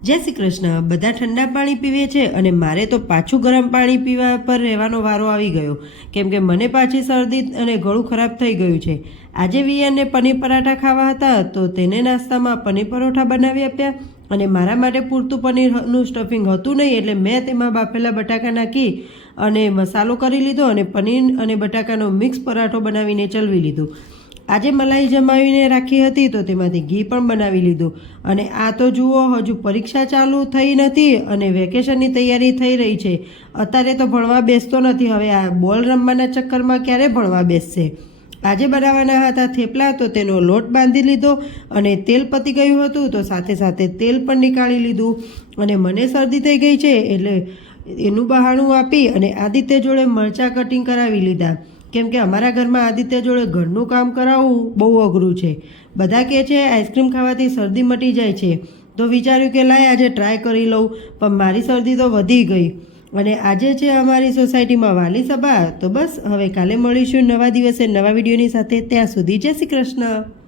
જય શ્રી કૃષ્ણ। બધા ઠંડા પાણી પીવે છે અને મારે તો પાછું ગરમ પાણી પીવા પર રહેવાનો વારો આવી ગયો, કેમ કે મને પાછી શરદી અને ગળું ખરાબ થઈ ગયું છે। આજે વિયાનને પનીર પરાઠા ખાવા હતા તો તેને નાસ્તામાં પનીર પરોઠા બનાવી આપ્યા અને મારા માટે પૂરતું પનીરનું સ્ટફિંગ હતું નહીં, એટલે મેં તેમાં બાફેલા બટાકા નાખી અને મસાલો કરી લીધો અને પનીર અને બટાકાનો મિક્સ પરાઠો બનાવીને ચલવી લીધું। આજે મલાઈ જમાવીને રાખી હતી તો તેમાંથી ઘી પણ બનાવી લીધું અને આ તો જુઓ, હજુ પરીક્ષા ચાલુ થઈ નથી અને વેકેશનની તૈયારી થઈ રહી છે। અત્યારે તો ભણવા બેસતો નથી, હવે આ બોલ રમવાના ચક્કરમાં ક્યારે ભણવા બેસશે। આજે બનાવવાના હતા થેપલા, તો તેનો લોટ બાંધી લીધો અને તેલ પતી ગયું હતું તો સાથે સાથે તેલ પણ નીકાળી લીધું અને મને શરદી થઈ ગઈ છે એટલે એનું બહાણું આપી અને આદિત્ય જોડે મરચાં કટિંગ કરાવી લીધા, કેમ કે અમારા ઘરમાં આદિત્ય જોડે ઘરનું કામ કરાવવું બહુ અઘરું છે। બધા કહે છે આઈસ્ક્રીમ ખાવાથી શરદી મટી જાય છે, તો વિચાર્યું કે લાય આજે ટ્રાય કરી લઉં, પણ મારી શરદી તો વધી ગઈ અને આજે છે અમારી સોસાયટીમાં વાલી સભા। તો બસ હવે કાલે મળીશું નવા દિવસે નવા વિડીયોની સાથે, ત્યાં સુધી જય શ્રી કૃષ્ણ।